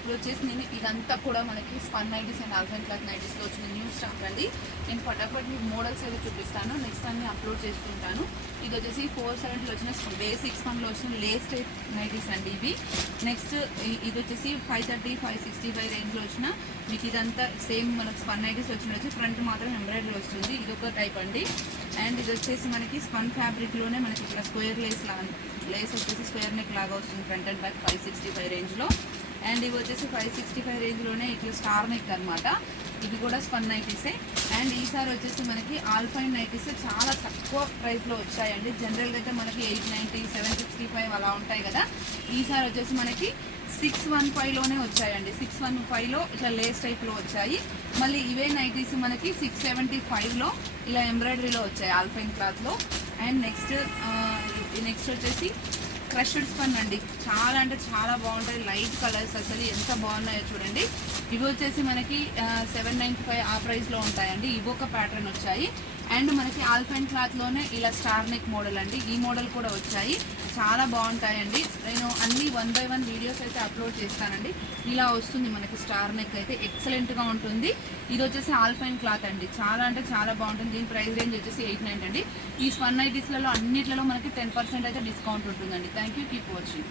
ఇప్పుడు వచ్చేసి నేను ఇదంతా కూడా మనకి spun nighties and alpine cloth నైటీస్లో వచ్చిన న్యూ స్టాక్ అండి. నేను ఫటాఫట్ మీకు మోడల్స్ అయితే చూపిస్తాను, నెక్స్ట్ అన్ని అప్లోడ్ చేస్తుంటాను. ఇది వచ్చేసి 470లో వచ్చిన బేసిక్ స్పన్లో వచ్చిన లేస్ టైప్ నైటీస్ అండి ఇవి. నెక్స్ట్ ఇది వచ్చేసి 530, 565 రేంజ్లో వచ్చిన మీకు ఇదంతా సేమ్ మనకు స్పన్ నైటీస్ వచ్చి ఫ్రంట్ మాత్రం ఎంబ్రాయిడరీ వస్తుంది. ఇది ఒక టైప్ అండి. అండ్ ఇది వచ్చేసి మనకి స్పన్ ఫ్యాబ్రిక్లోనే మనకి ఇట్లా స్క్వేర్ లేస్ వచ్చేసి స్క్వేర్ నెక్ లాగా వస్తుంది ఫ్రంట్ అండ్ బ్యాక్ 565 రేంజ్లో. అండ్ ఇవి వచ్చేసి 565 రేంజ్లోనే ఇట్లా స్టార్ నెక్ అనమాట. ఇది కూడా స్పన్ నైటీసే. అండ్ ఈసారి వచ్చేసి మనకి ఆల్ఫైన్ నైటీస్ చాలా తక్కువ ప్రైస్లో వచ్చాయండి. జనరల్గా అయితే మనకి 890, 765 అలా ఉంటాయి కదా. ఈసారి వచ్చేసి మనకి 615లోనే వచ్చాయండి. 615లో ఇట్లా లేస్ టైప్లో వచ్చాయి. మళ్ళీ ఇవే నైటీస్ మనకి 675లో ఇలా ఎంబ్రాయిడరీలో వచ్చాయి ఆల్ఫైన్ క్లాత్లో. అండ్ నెక్స్ట్ వచ్చేసి క్రష్డ్ స్పన్ అండి. చాలా అంటే చాలా బాగుంటాయి, లైట్ కలర్స్ అసలు ఎంత బాగున్నాయో చూడండి. ఇవి వచ్చేసి మనకి 795 ఆ ప్రైస్లో ఉంటాయండి. ఇవి ఒక ప్యాటర్న్ వచ్చాయి. అండ్ మనకి ఆల్ఫైన్ క్లాత్లోనే ఇలా స్టార్ నెక్ మోడల్ అండి, ఈ మోడల్ కూడా వచ్చాయి. చాలా బాగుంటాయండి. నేను అన్ని 1 by 1 వీడియోస్ అయితే అప్లోడ్ చేస్తానండి. ఇలా వస్తుంది మనకి స్టార్ నెక్ అయితే ఎక్సలెంట్గా ఉంటుంది. ఇది వచ్చేసి ఆల్ఫైన్ క్లాత్ అండి, చాలా అంటే చాలా బాగుంటుంది. దీని ప్రైస్ రేంజ్ వచ్చేసి 890 అండి. ఈ స్పన్ నైటీస్లలో అన్నిట్లలో మనకి 10% అయితే డిస్కౌంట్ ఉంటుందండి. Thank you, keep watching.